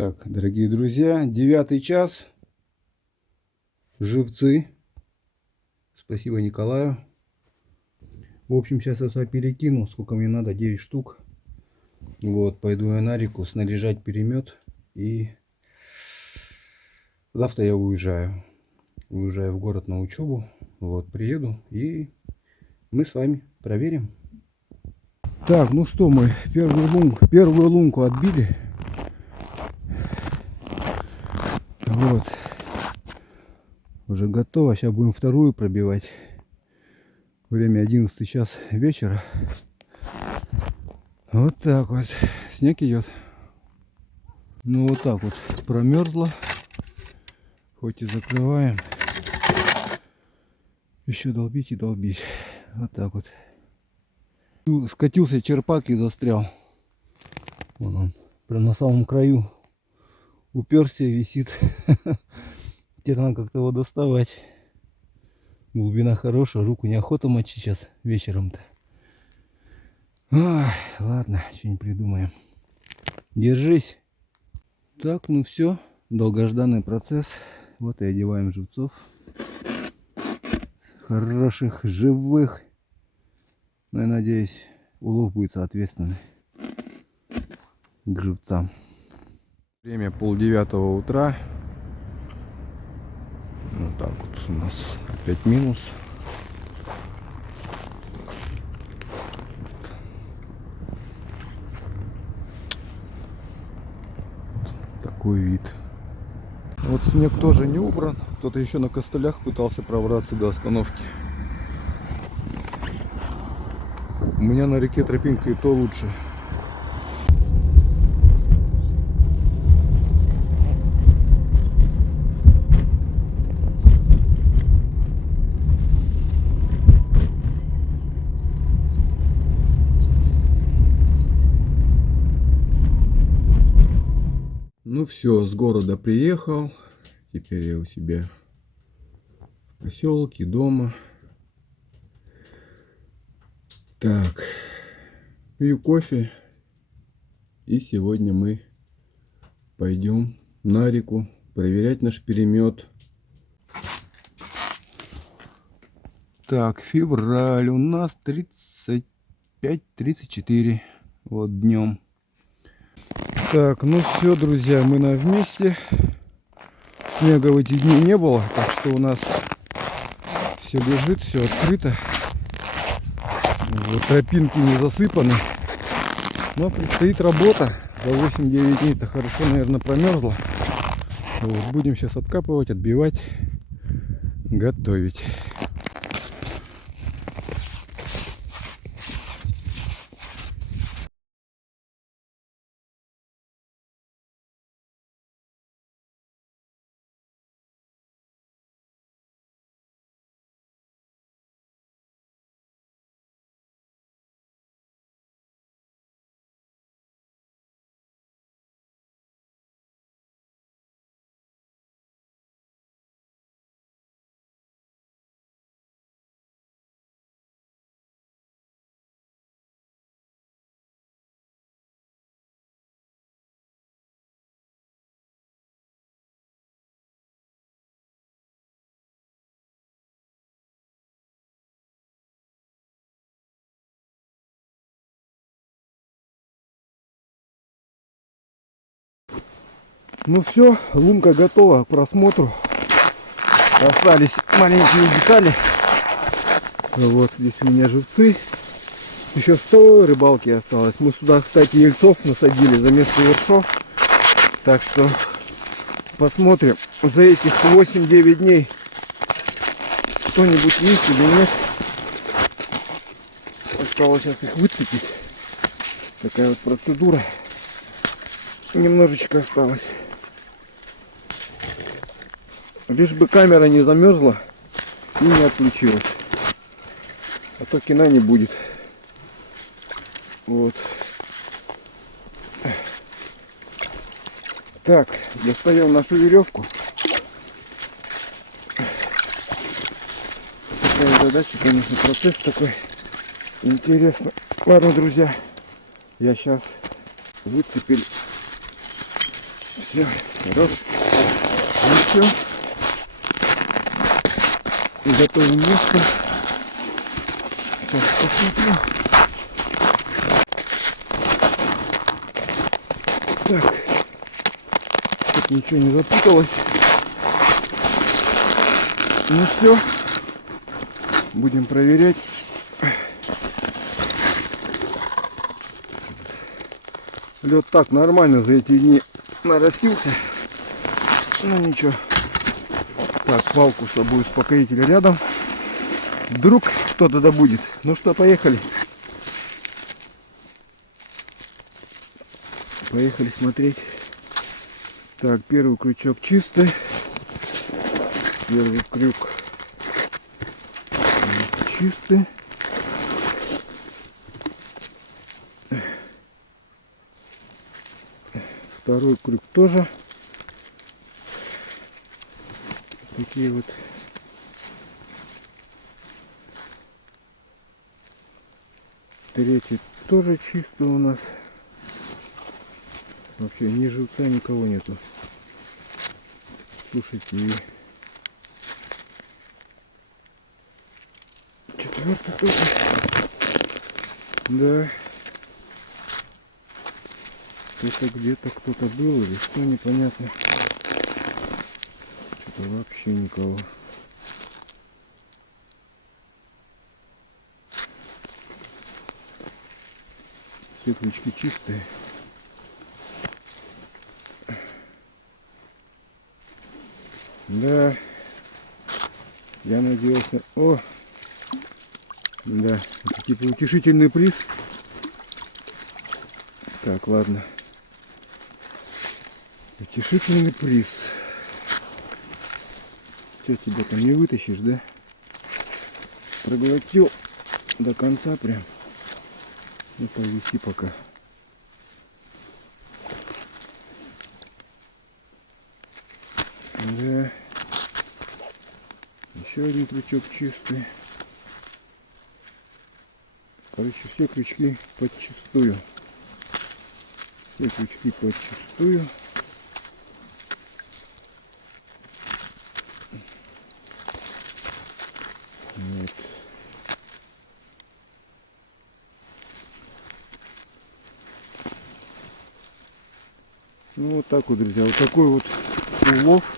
Так, дорогие друзья, 9 час. Живцы. Спасибо Николаю. В общем, сейчас я перекину, сколько мне надо, 9 штук. Вот, пойду я на реку снаряжать перемет. И завтра я уезжаю. Уезжаю в город на учебу. Вот, приеду и мы с вами проверим. Так, ну что, мы первую лунку отбили. Вот. Уже готово. Сейчас будем вторую пробивать. Время 11 час вечера. Вот так вот. Снег идет. Ну вот так вот промерзло. Хоть и закрываем. Еще долбить и долбить. Вот так вот. Скатился черпак и застрял. Вон он. Прям на самом краю. Уперся и висит. Теперь нам как-то его доставать. Глубина хорошая. Руку неохота мочить сейчас вечером-то. Ой, ладно, что-нибудь придумаем. Держись. Так, ну все. Долгожданный процесс. Вот и одеваем живцов. Хороших, живых. Ну, я надеюсь, улов будет соответственный к живцам. Время 8:30 утра. Вот так вот у нас опять минус. Такой вид. Вот снег тоже не убран. Кто-то еще на костылях пытался пробраться до остановки. У меня на реке тропинка и то лучше. Ну все, с города приехал. Теперь я у себя в поселке, дома. Так, пью кофе. И сегодня мы пойдем на реку проверять наш перемет. Так, февраль у нас 35-34. Вот днем. Так, ну все, друзья, мы на месте. Снега в эти дни не было, так что у нас все лежит, все открыто. Вот, тропинки не засыпаны. Но предстоит работа. За 8-9 дней это хорошо, наверное, промерзло. Вот, будем сейчас откапывать, отбивать, готовить. Ну все, лунка готова к просмотру. Остались маленькие детали. Вот здесь у меня живцы. Еще 100 рыбалки осталось. Мы сюда, кстати, ельцов насадили за место ершов. Так что посмотрим за этих 8-9 дней что-нибудь есть или нет. Осталось сейчас их выцепить. Такая вот процедура. Немножечко осталось. Лишь бы камера не замерзла и не отключилась. А то кино не будет. Вот. Так, достаем нашу веревку. Такая задача, конечно, процесс такой интересный. Ладно, друзья, я сейчас выцепил Все, хорош. Ну все. И готовим место. Сейчас посмотрю. Так. Тут ничего не запуталось. Ну все. Будем проверять. Лед так нормально за эти дни нарастился. Ну ничего. Так, палку с собой, успокоитель рядом. Вдруг кто-то добудет. Ну что, поехали. Поехали смотреть. Так, первый крючок чистый. Первый крюк чистый. Второй крюк тоже. Такие вот. Третий тоже чистый у нас. Вообще ни живца, никого нету. Слушайте, и четвертый тоже. Да. Это где-то кто-то был или что, непонятно. Что-то вообще никого. Все крючки чистые. Да. Я надеялся. О! Да. Это типа утешительный приз. Так, ладно. Утешительный приз. Что, тебя там не вытащишь, да? Проглотил до конца прям. И повиси пока. Да. Еще один крючок чистый. Короче, все крючки подчистую. Все крючки подчистую. Вот. Ну вот так вот, друзья, вот такой вот улов.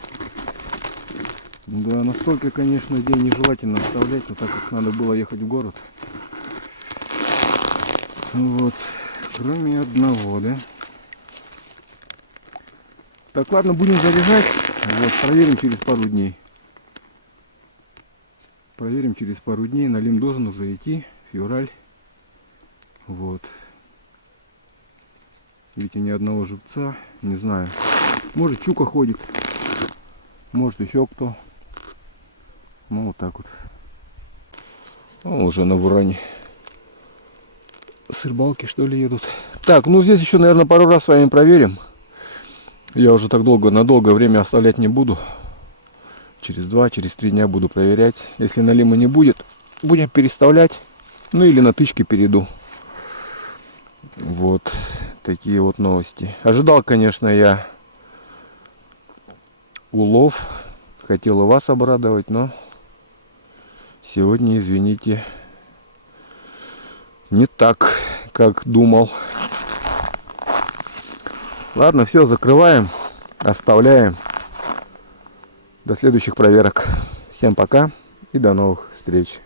Да, настолько, конечно, день нежелательно оставлять, но так как надо было ехать в город. Вот, кроме одного, да. Так, ладно, будем заряжать. Вот, проверим через пару дней. Проверим через пару дней. Налим должен уже идти. Февраль. Вот. Видите, ни одного живца. Не знаю. Может, щука ходит. Может, еще кто. Ну, вот так вот. Уже на буране. С рыбалки, что ли, едут. Так, ну здесь еще, наверное, пару раз с вами проверим. Я уже так долго, на долгое время оставлять не буду. Через 2-3 дня буду проверять. Если налима не будет, будем переставлять. Ну или на тычке перейду. Вот такие вот новости. Ожидал, конечно, я улов. Хотел и вас обрадовать, но сегодня, извините, не так, как думал. Ладно, все, закрываем, оставляем. До следующих проверок. Всем пока и до новых встреч.